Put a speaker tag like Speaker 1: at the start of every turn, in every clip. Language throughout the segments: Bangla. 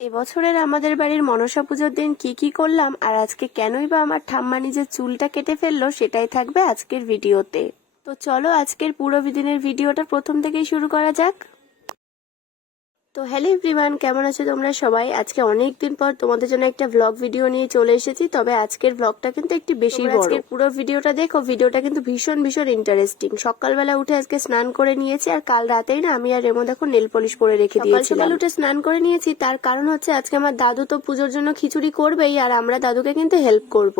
Speaker 1: এবছরের আমাদের বাড়ির মনসা পুজোর দিন কি কি করলাম আর আজকে কেনই বা আমার ঠাম্মা নিজের চুলটা কেটে ফেলল সেটাই থাকবে আজকের ভিডিওতে। তো চলো আজকের পুরো দিনের ভিডিওটা প্রথম থেকেই শুরু করা যাক। তো হ্যালো এভরিওয়ান কেমন আছো তোমরা সবাই? আজকে অনেক দিন পর তোমাদের জন্য একটা ভ্লগ ভিডিও নিয়ে চলে এসেছি তবে আজকের ভ্লগটা কিন্তু একটু বেশি বড়। আজকের পুরো ভিডিওটা দেখো ভিডিওটা কিন্তু ভীষণ ভীষণ ইন্টারেস্টিং সকালবেলা উঠে আজকে স্নান করে নিয়েছি আর কাল রাতেই না আমি আর রেমো দেখো নেল পলিশ পরে রেখে দিয়েছি সকাল উঠে স্নান করে নিয়েছি তার কারণ হচ্ছে আজকে আমার দাদু তো পুজোর জন্য খিচুড়ি করবেই আর আমরা দাদুকে কিন্তু হেল্প করব।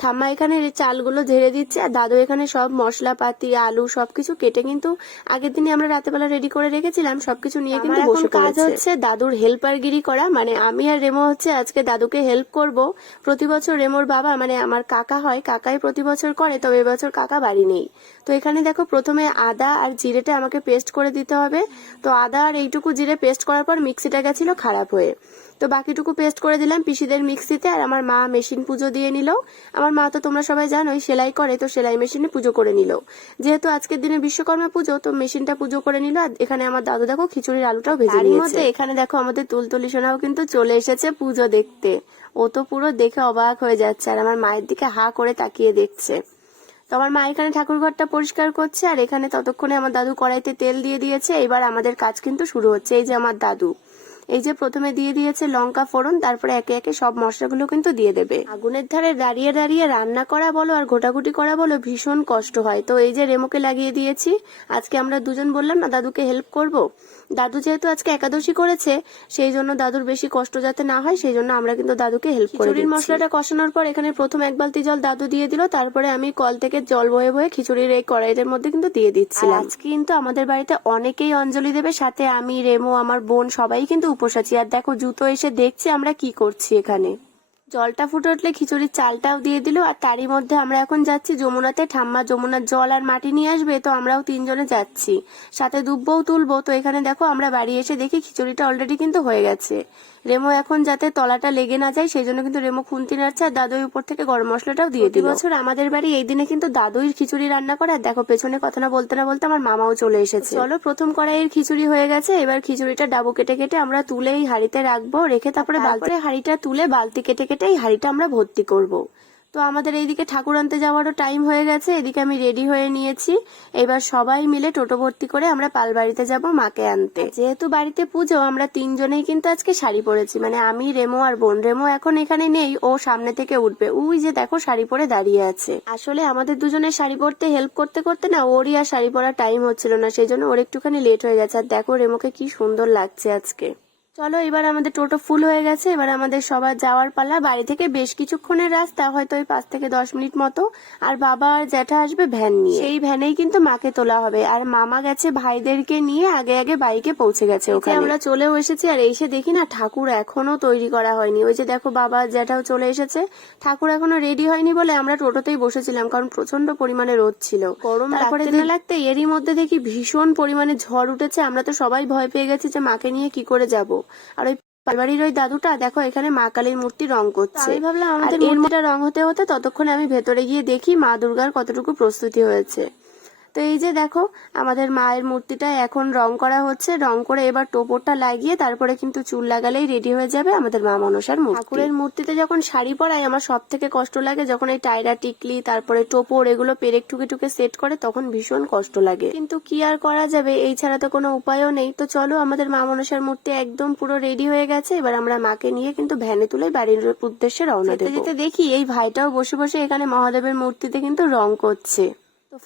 Speaker 1: ঠাম্মা এখানে চালগুলো ঝেড়ে দিচ্ছে আর দাদু এখানে সব মশলাপাতি আলু সবকিছু কেটে কিন্তু আগের দিনে আমরা রাতেবেলা রেডি করে রেখেছিলাম সবকিছু নিয়ে কিন্তু বসে কাজ হচ্ছে দাদুর হেল্পারগিরি করা। মানে আমি আর রেমো হচ্ছে আজকে দাদুকে হেল্প করব। প্রতি বছর রেমোর বাবা মানে আমার কাকা হয় কাকাই প্রতি বছর করে তবে এবছর কাকা বাড়ি নেই। তো এখানে দেখো প্রথমে আদা আর জিরেটা আমাকে পেস্ট করে দিতে হবে। তো আদা আর এইটুকু জিরে পেস্ট করার পর মিক্সিটা গেছিল খারাপ হয়ে। তো বাকিটুকু পেস্ট করে দিলাম পিসিদের মিক্সিতে আর আমার মা মেশিন পুজো দিয়ে নিল। আমার মা তো তোমরা সবাই জানোই সেলাই করে তো সেলাই মেশিনে পুজো করে নিল। যেহেতু আজকের দিনে বিশ্বকর্মা পুজো তো মেশিনটা পুজো করে নিল। আর এখানে আমার দাদু দেখো খিচুড়ির আলুটাও ভেজে নিয়েছে। এখানে দেখো আমাদের তুলতুলি সোনাও কিন্তু চলে এসেছে পুজো দেখতে। ও তো পুরো দেখে অবাক হয়ে যাচ্ছে আর আমার মায়ের দিকে হা করে তাকিয়ে দেখছে। তো আমার মা এখানে ঠাকুর ঘরটা পরিষ্কার করছে আর এখানে ততক্ষণে আমার দাদু কড়াইতে তেল দিয়ে দিয়েছে। এবার আমাদের কাজ কিন্তু শুরু হচ্ছে। এই যে আমার দাদু এই যে প্রথমে দিয়ে দিয়েছে লঙ্কা ফোড়ন তারপরে একে একে সব মশলাগুলো কিন্তু দিয়ে দেবে। আগুনের ধারে দাঁড়িয়ে দাঁড়িয়ে রান্না করা বলো আর ঘোটাঘুটি করা বলো ভীষণ কষ্ট হয়। তো এই যে রেমোকে লাগিয়ে দিয়েছি আজকে আমরা দুজন বললাম না দাদুকে হেল্প করব? দাদু যেহেতু আজকে একাদশী করেছে সেই জন্য দাদুর বেশি কষ্ট যাতে না হয় সেই জন্য আমরা কিন্তু দাদুকে হেল্প করি খিচুড়ির মশলাটা কষানোর পর এখানে প্রথম এক বালতি জল দাদু দিয়ে দিল তারপরে আমি কল থেকে জল বয়ে বয়ে খিচুড়ির এই কড়াইয়ের মধ্যে কিন্তু দিয়ে দিচ্ছিলাম। আজকে কিন্তু আমাদের বাড়িতে অনেকেই অঞ্জলি দেবে সাথে আমি রেমো আমার বোন সবাই কিন্তু উপোস আছি। আর দেখো জুতো এসে দেখছে আমরা কি করছি এখানে। জলটা ফুটে উঠলে খিচুড়ির চালটাও দিয়ে দিল, আর তারই মধ্যে আমরা এখন যাচ্ছি যমুনাতে। ঠাম্মা যমুনার জল আর মাটি নিয়ে আসবে, তো আমরাও তিনজনে যাচ্ছি। সাথে দুব্বও তুলবো, তো এখানে দেখো আমরা বাড়ি এসে দেখি খিচুড়িটা অলরেডি কিন্তু হয়ে গেছে। রেমো এখন যাতে তলাটা লেগে না যায় সেই জন্য কিন্তু রেমো খুন্তি নাড়ছে আর দাদুই উপর থেকে গরম মশলাটাও দিয়ে দিল। বছর আমাদের বাড়ি এই দিনে কিন্তু দাদুইর খিচুড়ি রান্না করে। আর দেখো পেছনে কথা না বলতে না বলতে আমার মামাও চলে এসেছে। চলো প্রথম কড়াইয়ের খিচুড়ি হয়ে গেছে। এবার খিচুড়িটা ডাবো কেটে কেটে আমরা তুলে এই হাঁড়িতে রাখব। রেখে তারপরে বালতি হাড়িটা তুলে বালতি কেটে কেটে এই হাড়িটা আমরা ভর্তি করব। তো আমাদের এইদিকে ঠাকুর আনতে যাওয়ারও টাইম হয়ে গেছে, এদিকে আমি রেডি হয়ে নিয়েছি। এবার সবাই মিলে টোটো ভর্তি করে আমরা পালবাড়িতে যাব মাকে আনতে। যেহেতু বাড়িতে পুজো, আমরা তিনজনেই কিন্তু আজকে শাড়ি পরেছি। মানে আমি, রেমো আর বোন। রেমো এখন এখানে নেই, ও সামনে থেকে উঠবে। উই যে দেখো, শাড়ি পরে দাঁড়িয়ে আছে। আসলে আমাদের দুজনের শাড়ি পরতে হেল্প করতে করতে না, ওরই আর শাড়ি পরার টাইম হচ্ছিল না, সেই জন্য ওর একটুখানি লেট হয়ে গেছে। আর দেখো, রেমোকে কি সুন্দর লাগছে আজকে। চলো এবার আমাদের টোটো ফুল হয়ে গেছে। এবার আমাদের সবার যাওয়ার পালা। বাড়ি থেকে বেশ কিছুক্ষণের রাস্তা হয়তো ওই পাঁচ থেকে দশ মিনিট মতো। আর বাবা আর জ্যাঠা আসবে ভ্যান নিয়ে। সেই ভ্যানেই কিন্তু মাকে তোলা হবে। আর মামা গেছে ভাইদেরকে নিয়ে আগে আগে বাইকে পৌঁছে গেছে ওখানে। আমরা চলেও এসেছি আর এসে দেখি না ঠাকুর এখনও তৈরি করা হয়নি। ওই যে দেখো বাবা জ্যাঠাও চলে এসেছে। ঠাকুর এখনও রেডি হয়নি বলে আমরা টোটোতেই বসেছিলাম কারণ প্রচণ্ড পরিমাণে রোদ ছিল। গরম তারপরে দিন লাগতে এরই মধ্যে দেখি ভীষণ পরিমাণে ঝড় উঠেছে। আমরা তো সবাই ভয় পেয়ে গেছি যে মাকে নিয়ে কি করে যাব। আর ওই বাড়ির ওই দাদুটা দেখো এখানে মা কালীর মূর্তি রং করছে। আমি ভাবলাম আমাদের মূর্তিটা রং হতে হতে ততক্ষণে আমি ভেতরে গিয়ে দেখি মা দুর্গার কতটুকু প্রস্তুতি হয়েছে। তো এই যে দেখো আমাদের মায়ের মূর্তিটা এখন রং করা হচ্ছে। রং করে এবার টোপরটা লাগিয়ে তারপরে কিন্তু চুল লাগালেই রেডি হয়ে যাবে আমাদের মা মনসার মূর্তি। ঠাকুরের মূর্তিতে যখন শাড়ি পরাই আমার সব থেকে কষ্ট লাগে যখন এই টায়রা টিকলি তারপরে টোপর এগুলো পেরেক টুকে টুকে সেট করে তখন ভীষণ কষ্ট লাগে। কিন্তু কি আর করা যাবে এই ছাড়া তো কোনো উপায়ও নেই। তো চলো আমাদের মা মনসার মূর্তি একদম পুরো রেডি হয়ে গেছে। এবার আমরা মাকে নিয়ে কিন্তু ভ্যানে তুলে বাড়ির উদ্দেশ্যে রওনা দেবো। যেতে দেখি এই ভাইটাও বসে বসে এখানে মহাদেবের মূর্তিতে কিন্তু রং করছে।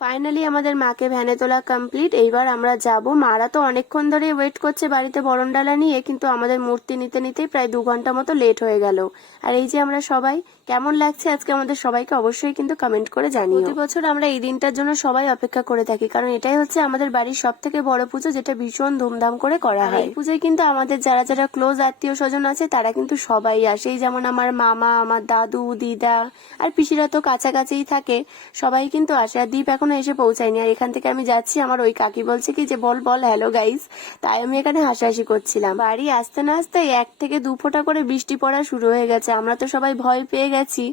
Speaker 1: ফাইনালি আমাদের মাকে ভ্যানে তোলা কমপ্লিট এইবার আমরা যাব। মারা তো অনেকক্ষণ ধরে ওয়েট করছে বাড়িতে বরণডালা নিয়ে কিন্তু আমাদের মূর্তি নিতে নিতেই প্রায় দু ঘণ্টা মতো লেট হয়ে গেল। আর এই যে আমরা সবাই কেমন লাগছে আজকে আমাদের সবাইকে অবশ্যই কিন্তু কমেন্ট করে জানিও। প্রতি বছর আমরা এই দিনটার জন্য সবাই অপেক্ষা করে থাকি কারণ এটাই হচ্ছে আমাদের বাড়ির সব থেকে বড় পুজো যেটা ভীষণ ধুমধাম করে করা হয়। এই পুজোয় কিন্তু আমাদের যারা যারা ক্লোজ আত্মীয় স্বজন আছে তারা কিন্তু সবাই আসে। যেমন আমার মামা আমার দাদু দিদা আর পিসিরা তো কাছাকাছিই থাকে সবাই কিন্তু আসে। আর দীপ এখন এসে পৌঁছায়নি। আর এখান থেকে আমি যাচ্ছি, আমার ওই কাকি বলছে কি যে, বল বল হ্যালো গাইস তাই আমি এখানে হাসাহাসি করছিলাম। বাড়ি আসতে না আসতে এক থেকে দু ফোঁটা করে বৃষ্টি পড়া শুরু হয়ে গেছে। আমরা তো সবাই ভয় পেয়ে গেছি।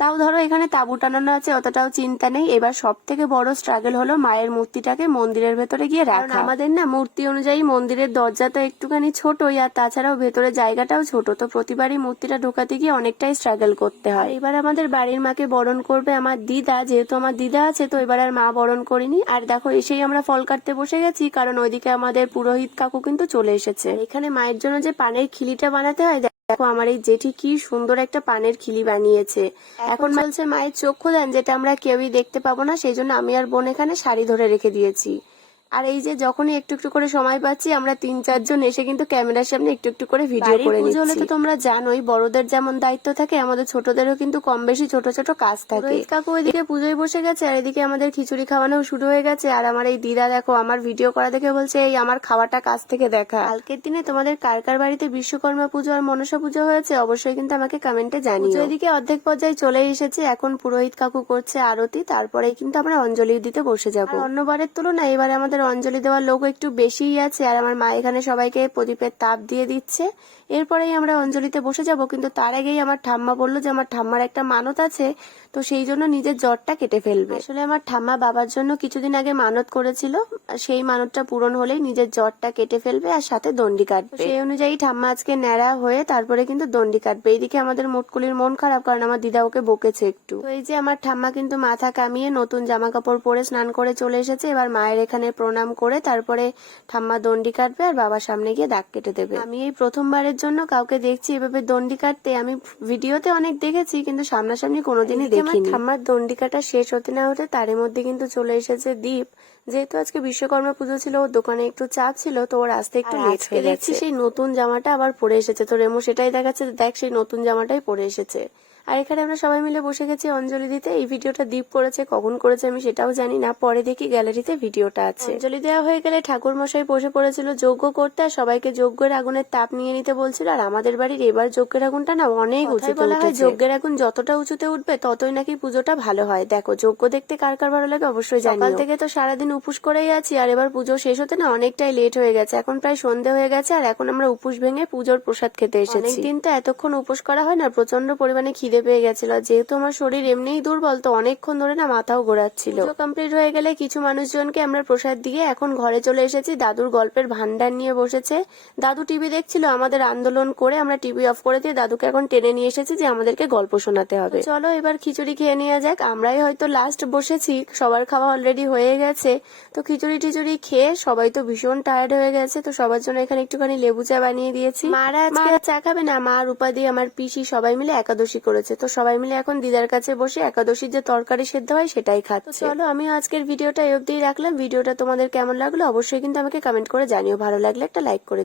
Speaker 1: তাও ধরো এখানে তাঁবু টানানো আছে, অতটাও চিন্তা নেই। এবার সব থেকে বড় স্ট্রাগল হলো মায়ের মূর্তিটাকে মন্দিরের ভেতরে গিয়ে রাখা। আমাদের না মূর্তি অনুযায়ী মন্দিরের দরজা তো একটুখানি ছোটই, আর তাছাড়াও ভেতরে জায়গাটাও ছোট। তো প্রতিবারই মূর্তিটা ঢোকাতে গিয়ে অনেকটাই স্ট্রাগল করতে হয়। এবার আমাদের বাড়ির মাকে বরণ করবে আমার দিদা। যেহেতু আমার দিদা আছে, তো এবার আর মা বরণ করিনি। আর দেখো, এসেই আমরা ফল কাটতে বসে গেছি, কারণ ওইদিকে আমাদের পুরোহিত কাকু কিন্তু চলে এসেছে। এখানে মায়ের জন্য যে পানের খিলিটা বানাতে হয়, দেখো আমার এই জেঠি কি সুন্দর একটা পানের খিলি বানিয়েছে। এখন বলছে, মায়ের চক্ষু দেন, যেটা আমরা কেউই দেখতে পাবো না, সেই জন্য আমি আর বোন এখানে শাড়ি ধরে রেখে দিয়েছি। আর এই যে যখনই একটু একটু করে সময় পাচ্ছি আমরা তিন চারজন এসে কিন্তু ক্যামেরার সামনে একটু একটু করে ভিডিও করে নিচ্ছি হলে তো তোমরা জানোই বড়দের যেমন দায়িত্ব থাকে আমাদের ছোটদেরও কিন্তু কম বেশি ছোট ছোট কাজ থাকে। রোহিত কাকু ওইদিকে পুজোয় বসে গেছে আর এদিকে আমাদের খিচুড়ি খাওয়ানো শুরু হয়ে গেছে আর আমার এই দিদা দেখো আমার ভিডিও করা দেখে বলছে এই আমার খাওয়াটা কাছ থেকে দেখা। কালকের দিনে তোমাদের কার কার বাড়িতে বিশ্বকর্মা পুজো আর মনসা পুজো হয়েছে অবশ্যই কিন্তু আমাকে কমেন্টে জানিও। এদিকে অর্ধেক পর্যায়ে চলে এসেছে এখন পুরোহিত কাকু করছে আরতি তারপরেই কিন্তু আমরা অঞ্জলি দিতে বসে যাব। অন্যবারের তুলনায় এবারে আমাদের অঞ্জলি দেওয়ার লোক একটু বেশিই আছে আর আমার মা এখানে সবাইকে প্রদীপের তাপ দিয়ে দিচ্ছে। এরপরেই আমরা অঞ্জলিতে বসে যাব, কিন্তু তার আগেই আমার ঠাম্মা বলল যে আমার ঠাম্মার একটা মানত আছে, তো সেই জন্য নিজের জ্বরটা কেটে ফেলবে। আসলে আমার ঠাম্মা বাবার জন্য কিছুদিন আগে মানত করেছিল, সেই মানতটা পূরণ হলেই নিজের জ্বরটা কেটে ফেলবে আর সাথে দণ্ডি কাটবে। সেই অনুযায়ী ঠাম্মা আজকে ন্যাড়া হয়ে তারপরে কিন্তু দণ্ডি কাটবে। এইদিকে আমাদের মুটকুলির মন খারাপ, কারণ আমার দিদা ওকে বকেছে একটু। তো এই যে আমার ঠাম্মা কিন্তু মাথা কামিয়ে নতুন জামা কাপড় পরে স্নান করে চলে এসেছে, এবার মায়ের এখানে প্রণাম করে তারপরে ঠাম্মা দণ্ডি কাটবে আর বাবার সামনে গিয়ে দাগ কেটে দেবে। আমি এই প্রথমবারের জন্য কাউকে দেখছি এভাবে দণ্ডি কাটতে। আমি ভিডিওতে অনেক দেখেছি কিন্তু সামনাসামনি কোনোদিনই দেখিনি। ঠাম্মার দণ্ডি কাটা শেষ হতে না হতে তারই মধ্যে কিন্তু চলে এসেছে দীপ। যেহেতু আজকে বিশ্বকর্মা পুজো ছিল ওর দোকানে একটু চাপ ছিল তো ওর আসতে একটু লেট হয়ে দেখছি সেই নতুন জামাটা আবার পরে এসেছে। তো রেমো সেটাই দেখাচ্ছে দেখ সেই নতুন জামাটাই পরে এসেছে। আর এখানে আমরা সবাই মিলে বসে গেছি অঞ্জলি দিতে। এই ভিডিওটা দীপ করেছে কখন করেছে আমি সেটাও জানি না। পরে দেখি গ্যালারিতে ভিডিওটা আছে। অঞ্জলি দেওয়া হয়ে গেলে ঠাকুর মশাই বসে পড়েছিল যজ্ঞ করতে। আর সবাইকে যজ্ঞের আগুনের তাপ নিয়ে নিতে বলছিল। আর আমাদের বাড়ির এবার যজ্ঞের আগুনটা না অনেক উঁচু বলা হয় যজ্ঞের আগুন যতটা উঁচুতে উঠবে ততই নাকি পুজোটা ভালো হয়। দেখো যজ্ঞ দেখতে কার কার ভালো লাগে অবশ্যই জানি সকাল থেকে তো সারাদিন উপোস করেই আছি আর এবার পুজো শেষ হতে না অনেকটাই লেট হয়ে গেছে। এখন প্রায় সন্ধে হয়ে গেছে আর এখন আমরা উপোস ভেঙে পুজোর প্রসাদ খেতে এসেছি। অনেকদিন তো এতক্ষণ উপোস করা হয় না প্রচণ্ড পরিমাণে খিদে পেয়ে গেছিল। যেহেতু আমার শরীর এমনিই দুর্বল তো অনেকক্ষণ ধরে না মাথাও ঘোরাচ্ছিল। কমপ্লিট হয়ে গেলে কিছু মানুষজনকে আমরা প্রসাদ দিয়ে এখন ঘরে চলে এসেছি। দাদুর গল্পের ভান্ডার নিয়ে বসেছে। দাদু টিভি দেখছিল আমাদের আন্দোলন করে আমরা টিভি অফ করে দিয়ে দাদুকে এখন টেনে নিয়ে এসেছি যে আমাদেরকে গল্প শোনাতে হবে। চলো এবার খিচুড়ি খেয়ে নেওয়া যাক। আমরাই হয়তো লাস্ট বসেছি সবার খাওয়া অলরেডি হয়ে গেছে। তো খিচুড়ি টিচুড়ি খেয়ে সবাই তো ভীষণ টায়ার্ড হয়ে গেছে তো সবার জন্য এখানে একটুখানি লেবু চা বানিয়ে দিয়েছি। মারা চা খাবে না মা রূপা দিয়ে আমার পিসি সবাই মিলে একাদশী করেছে। তো সবাই মিলে এখন দিদার কাছে বসে একাদশীর যে তরকারি সেদ্ধ হয় সেটাই খাচ্ছে। চলো আমি আজকের ভিডিওটা এই অব্দি রাখলাম। ভিডিওটা তোমাদের কেমন লাগল অবশ্যই কিন্তু আমাকে কমেন্ট করে জানিও। ভালো লাগলে একটা লাইক করে